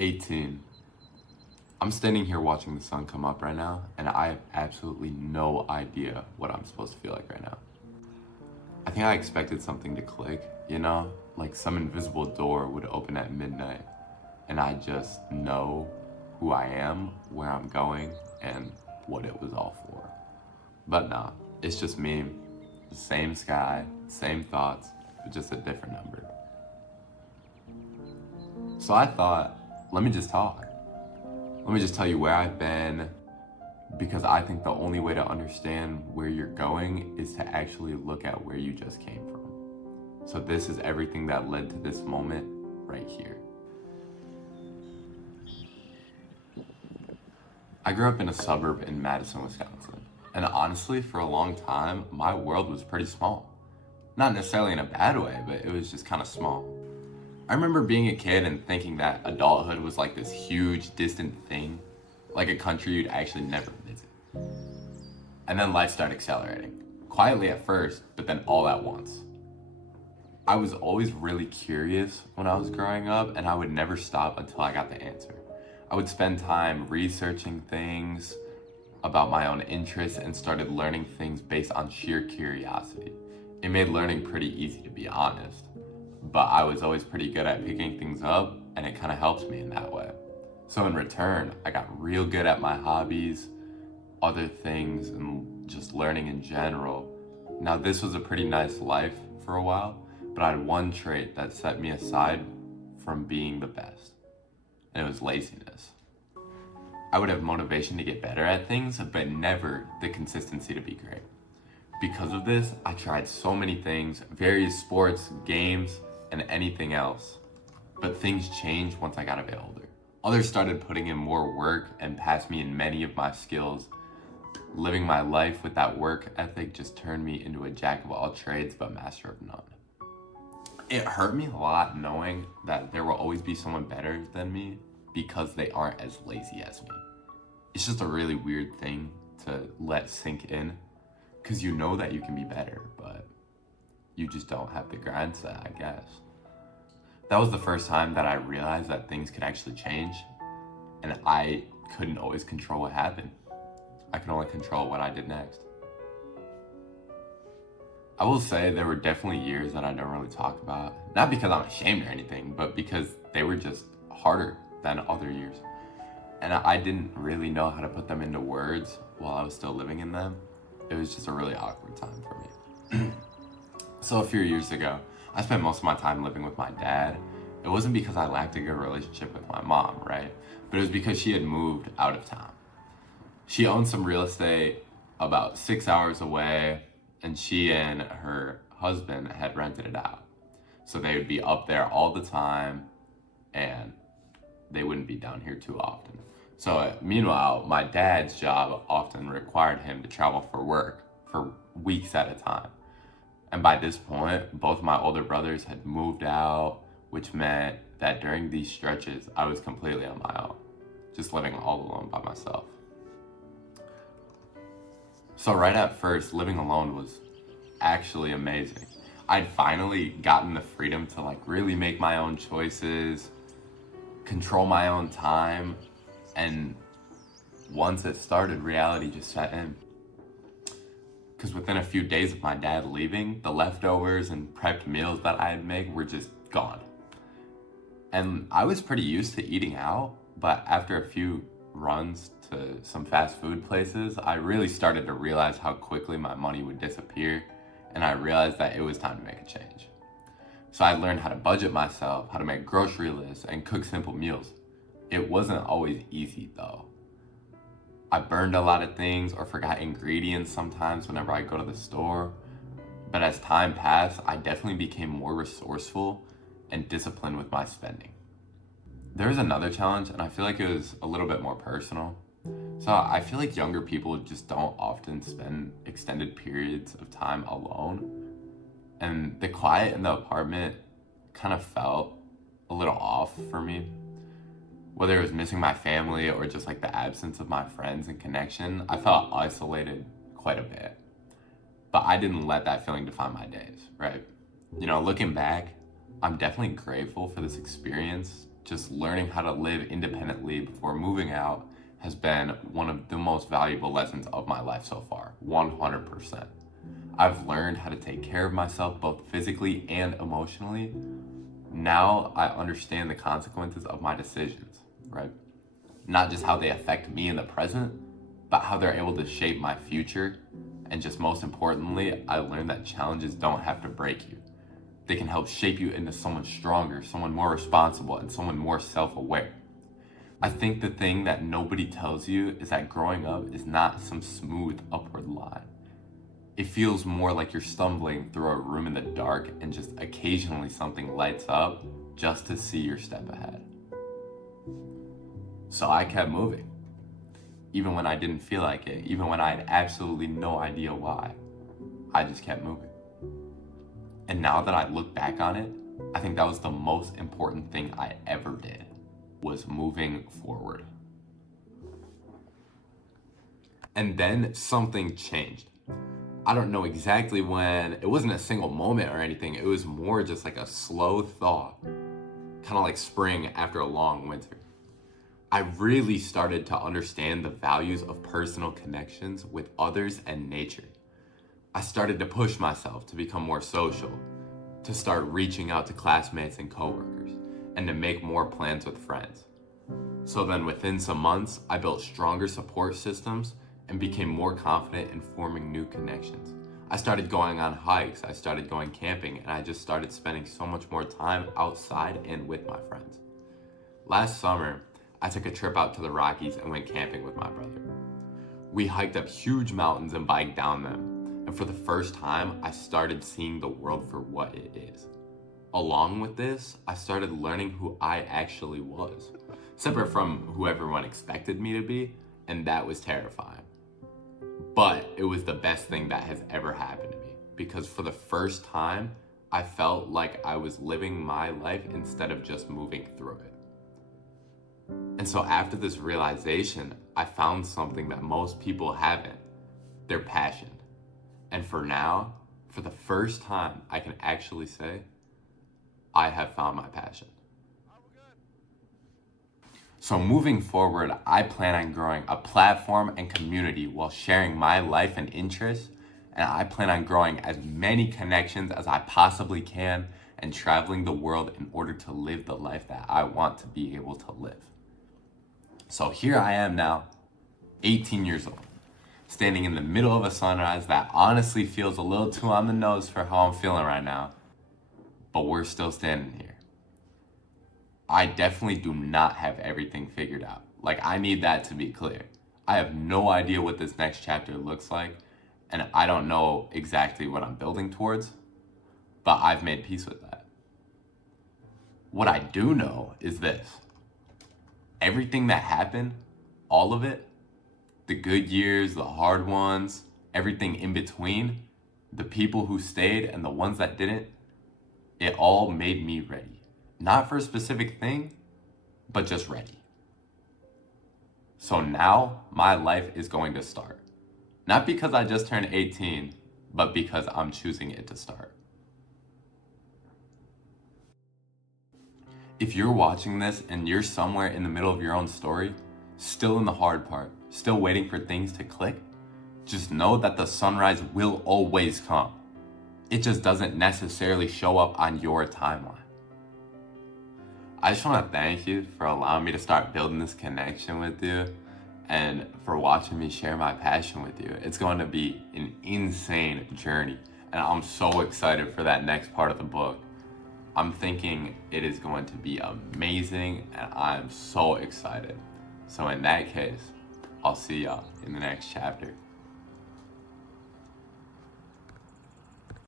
18. I'm standing here watching the sun come up right now, and I have absolutely no idea what I'm supposed to feel like right now. I think I expected something to click, like some invisible door would open at midnight, and I just know who I am, where I'm going, and what it was all for. But nah, it's just me, the same sky, same thoughts, but just a different number. So I thought, let me just talk. Let me just tell you where I've been, because I think the only way to understand where you're going is to actually look at where you just came from. So this is everything that led to this moment right here. I grew up in a suburb in Madison, Wisconsin. And honestly, for a long time, my world was pretty small. Not necessarily in a bad way, but it was just kind of small. I remember being a kid and thinking that adulthood was like this huge, distant thing, like a country you'd actually never visit. And then life started accelerating, quietly at first, but then all at once. I was always really curious when I was growing up, and I would never stop until I got the answer. I would spend time researching things about my own interests and started learning things based on sheer curiosity. It made learning pretty easy, to be honest, but I was always pretty good at picking things up, and it kind of helped me in that way. So in return, I got real good at my hobbies, other things, and just learning in general. Now, this was a pretty nice life for a while, but I had one trait that set me aside from being the best, and it was laziness. I would have motivation to get better at things, but never the consistency to be great. Because of this, I tried so many things, various sports, games, and anything else. But things changed once I got a bit older. Others started putting in more work and passed me in many of my skills. Living my life with that work ethic just turned me into a jack of all trades, but master of none. It hurt me a lot knowing that there will always be someone better than me because they aren't as lazy as me. It's just a really weird thing to let sink in, because you know that you can be better, but you just don't have the grind set, I guess. That was the first time that I realized that things could actually change, and I couldn't always control what happened. I could only control what I did next. I will say there were definitely years that I don't really talk about, not because I'm ashamed or anything, but because they were just harder than other years. And I didn't really know how to put them into words while I was still living in them. It was just a really awkward time for me. So a few years ago, I spent most of my time living with my dad. It wasn't because I lacked a good relationship with my mom, right? But it was because she had moved out of town. She owned some real estate about 6 hours away, and she and her husband had rented it out. So they would be up there all the time, and they wouldn't be down here too often. So meanwhile, my dad's job often required him to travel for work for weeks at a time. And by this point, both my older brothers had moved out, which meant that during these stretches, I was completely on my own, just living all alone by myself. So right at first, living alone was actually amazing. I'd finally gotten the freedom to really make my own choices, control my own time, and once it started, reality just set in. Because within a few days of my dad leaving, the leftovers and prepped meals that I had made were just gone. And I was pretty used to eating out, but after a few runs to some fast food places, I really started to realize how quickly my money would disappear, and I realized that it was time to make a change. So I learned how to budget myself, how to make grocery lists, and cook simple meals. It wasn't always easy though. I burned a lot of things or forgot ingredients sometimes whenever I go to the store. But as time passed, I definitely became more resourceful and disciplined with my spending. There was another challenge, and I feel like it was a little bit more personal. So I feel like younger people just don't often spend extended periods of time alone. And the quiet in the apartment kind of felt a little off for me. Whether it was missing my family or just the absence of my friends and connection, I felt isolated quite a bit. But I didn't let that feeling define my days, right? Looking back, I'm definitely grateful for this experience just learning how to live independently before moving out has been one of the most valuable lessons of my life so far, 100%. I've learned how to take care of myself both physically and emotionally. Now I understand the consequences of my decisions, right? Not just how they affect me in the present, but how they're able to shape my future. And just most importantly, I learned that challenges don't have to break you. They can help shape you into someone stronger, someone more responsible, and someone more self-aware. I think the thing that nobody tells you is that growing up is not some smooth upward line. It feels more like you're stumbling through a room in the dark and just occasionally something lights up just to see your step ahead. So I kept moving, even when I didn't feel like it, even when I had absolutely no idea why. I just kept moving. And now that I look back on it, I think that was the most important thing I ever did, was moving forward. And then something changed. I don't know exactly when. It wasn't a single moment or anything. It was more just like a slow thaw, kind of like spring after a long winter. I really started to understand the values of personal connections with others and nature. I started to push myself to become more social, to start reaching out to classmates and coworkers, and to make more plans with friends. So then within some months, I built stronger support systems and became more confident in forming new connections. I started going on hikes, I started going camping, and I just started spending so much more time outside and with my friends. Last summer, I took a trip out to the Rockies and went camping with my brother. We hiked up huge mountains and biked down them, and for the first time, I started seeing the world for what it is. Along with this, I started learning who I actually was, separate from who everyone expected me to be, and that was terrifying. But it was the best thing that has ever happened to me, because for the first time, I felt like I was living my life instead of just moving through it. And so after this realization, I found something that most people haven't, their passion. And for now, for the first time, I can actually say, I have found my passion. So moving forward, I plan on growing a platform and community while sharing my life and interests. And I plan on growing as many connections as I possibly can and traveling the world in order to live the life that I want to be able to live. So here I am now, 18 years old, standing in the middle of a sunrise that honestly feels a little too on the nose for how I'm feeling right now, but we're still standing here. I definitely do not have everything figured out. Like, I need that to be clear. I have no idea what this next chapter looks like, and I don't know exactly what I'm building towards, but I've made peace with that. What I do know is this. Everything that happened, all of it, the good years, the hard ones, everything in between, the people who stayed and the ones that didn't, it all made me ready. Not for a specific thing, but just ready. So now my life is going to start. Not because I just turned 18, but because I'm choosing it to start. If you're watching this and you're somewhere in the middle of your own story, still in the hard part, still waiting for things to click, just know that the sunrise will always come. It just doesn't necessarily show up on your timeline. I just want to thank you for allowing me to start building this connection with you and for watching me share my passion with you. It's going to be an insane journey, and I'm so excited for that next part of the book. I'm thinking it is going to be amazing, and I'm so excited. So in that case, I'll see y'all in the next chapter.